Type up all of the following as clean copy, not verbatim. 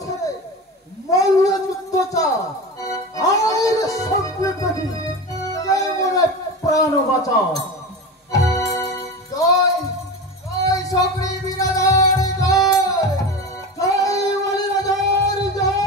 পথে মল্লযুদ্ধ চাও আর সঙ্গে দেখি কে মনে প্রাণ বাঁচাও। জয় জয় সকরি বিরাজার জয় জয় বলিরাজার জয়।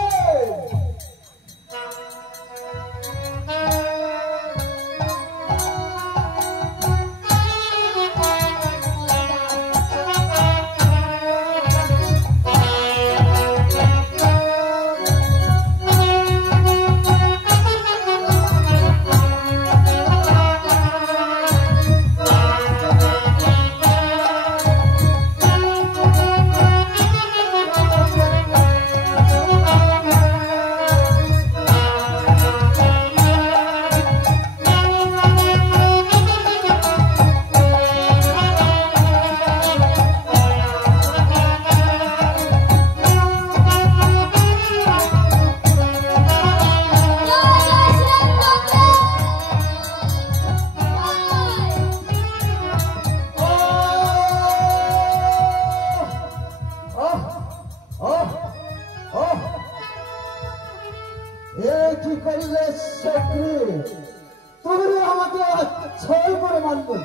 কি করলে সক্রি, তুমি আমাকে ছল করে মারলে।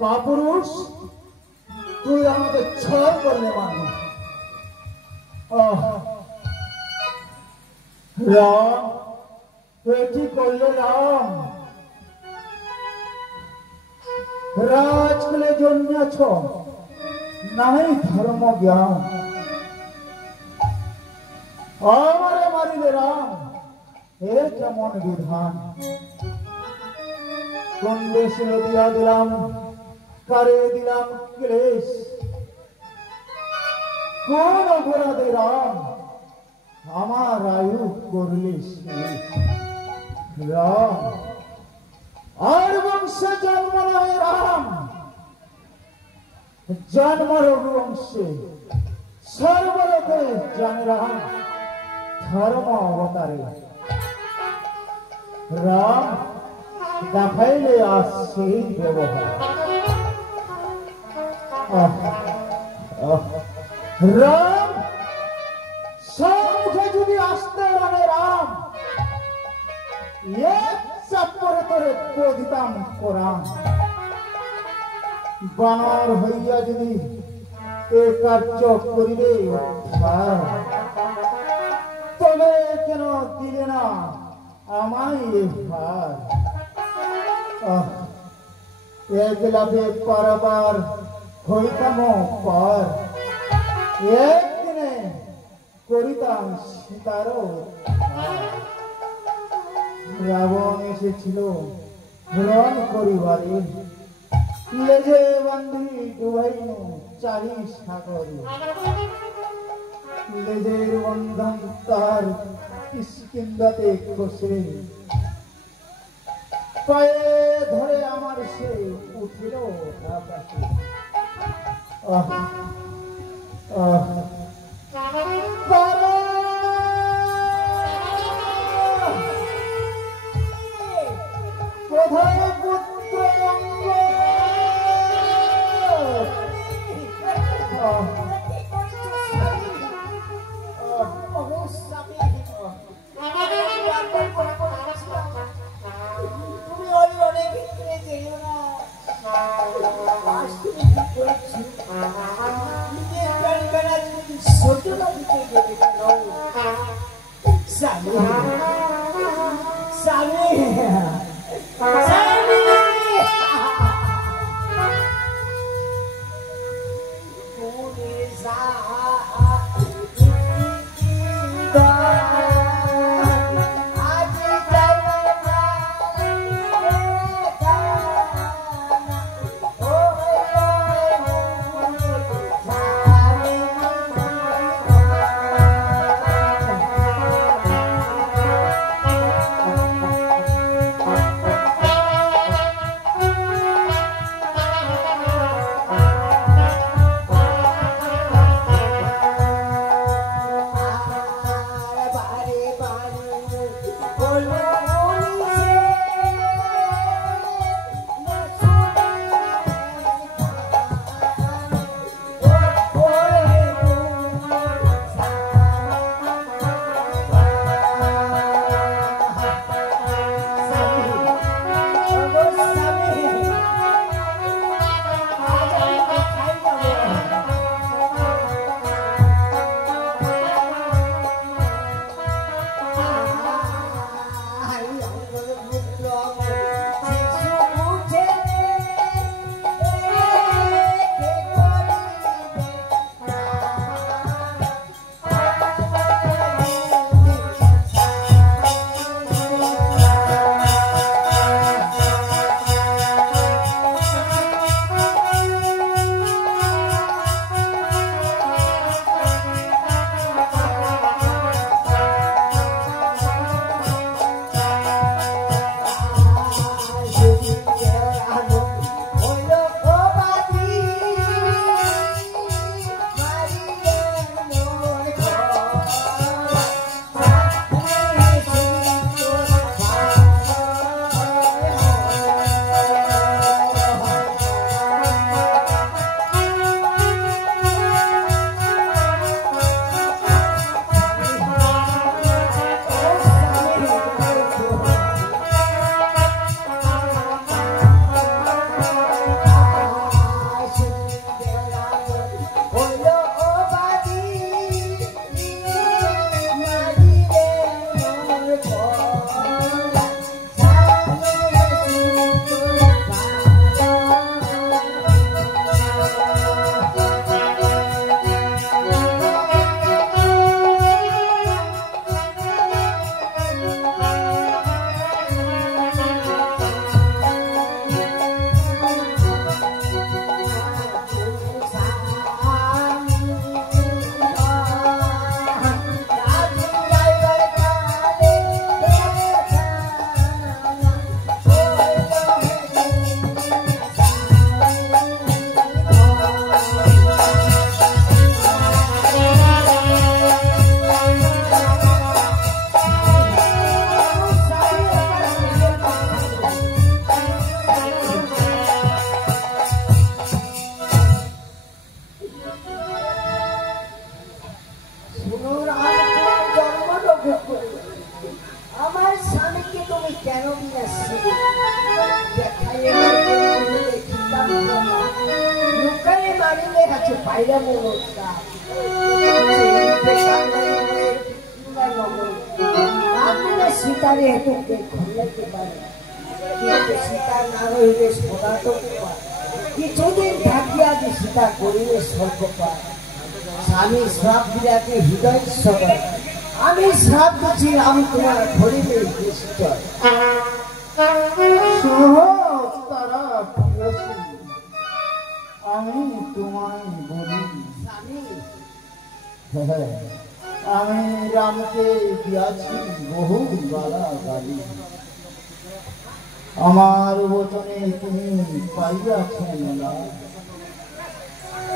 কাপুরুষ, তুই আমাকে ছল করলে মারলি। রাম, তুই কি করলে রাম? রাজকুলে জন্মেছ, নাই ধর্ম জ্ঞান। আমারে মারিলে রাম, এ কেমন বিধান? কোন দেশে দিয়া দিলাম, কারে দিলাম ক্লেশ? কোন অপরাধে রাম আমার আয়ু করলে শেষ? রাম, আর বংশে জন্ম নয় রাম, জন্মর বংশে সর্বলোকে জানে রাম ধর্ম অবতারে। রাম দেখাইলে আজ সেই ব্যবহার। রাম সম্মুখে যদি আসতে রামে রাম, এক চাপ্পরে তোরে দিতাম কোরআন। বানর হইয়া যদি এ কার্য করিবে তবে কেন দিলে না আমায় এ ভার? এক লাভে পারাবার হইতাম পার, একদিনে করিতাম সীতারও। রাবণ এসেছিল হরণ করিবারে, লেজে বান্ধি ডুবাইল চারি সাগরে। লেজের বন্ধন তার কিষ্কিন্ধাতে খসে, পায়ে ধরে আমার সে উঠিল আকাশে। কোথায় পুত্র অঙ্গ? তুমি অনেক ভিতরে যেও না, ছোটরা দিতে গেলে স্বামী স্বামী স্বামী বাইরে মনোটা সীতারে এত ঘুরতে পারে কিন্তু সীতা না রইলে সদা তো কিছুদিন থাকিয়া যে সীতা করিলে স্বর্গ পায় স্বামী শ্রাপ দিলাকে হৃদয় সদয় আমি শ্রাপ দিচ্ছিলাম তোমার ধরিলে বেশি জয় সহজ তারা প্রিয়সী, আমি তোমায় বলি স্বামী আমি রামকে দিয়াছি বহু গালা গালি, আমার বচনে তুমি পাইয়াছেন না।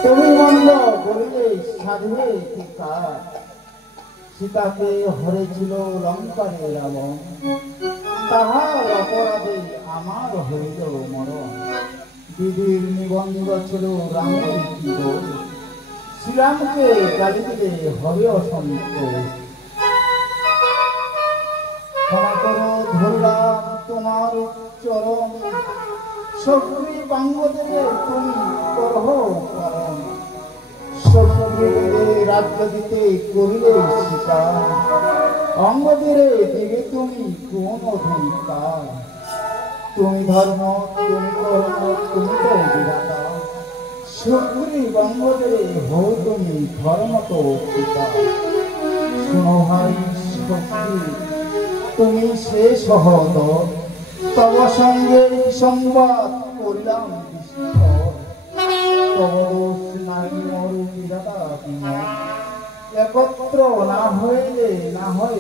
তুমি মন্দ বলিলে সাধবে কি কার, সীতাকে হরেছিল লঙ্কারে রাবণ, তাহার অপরাধে আমার হইল মরণ। দিদির নিবন্ধ ছিল রামের কি দোষ, শ্রীরামকে গালি দিলে হবে অসন্তোষ। ক্ষমা করো ধরলাম তোমার চরণ, শক্তি বাঙ্গ দেবে তুমি করহ কারণ। শক্তি রাজ্য দিতে করিলে স্বীকার, অঙ্গ দিলে দিবে তুমি কোন অধিকার। তুমি ধর্ম তুমি কর্ম তুমি তো বিধাতা, শক্তি বাঙ্গ দেবে হো তুমি ধর্ম তো পিতা। শোনো ভাই শক্তি তুমি সে সহোদর, তব সঙ্গে সংবাদ করিলাম বিস্তর। তব দোষ নাই মোর বিধাতা বিনা, একত্র না হইলে না হয়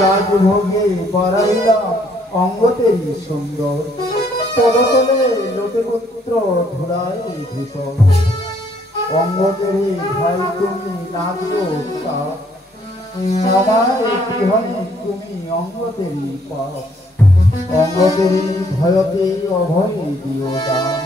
রাজভোগে বাড়াইলাম অঙ্গতেই সুন্দর। তলে তলে লোকপুত্র ধুলাই ভূষণ, অঙ্গতেরই ভাই তুমি নাচো তাপ, আমায় গৃহণে তুমি অঙ্গতেরই পাপ। অঙ্গতেরই ভয়তে অভয় দিও দান,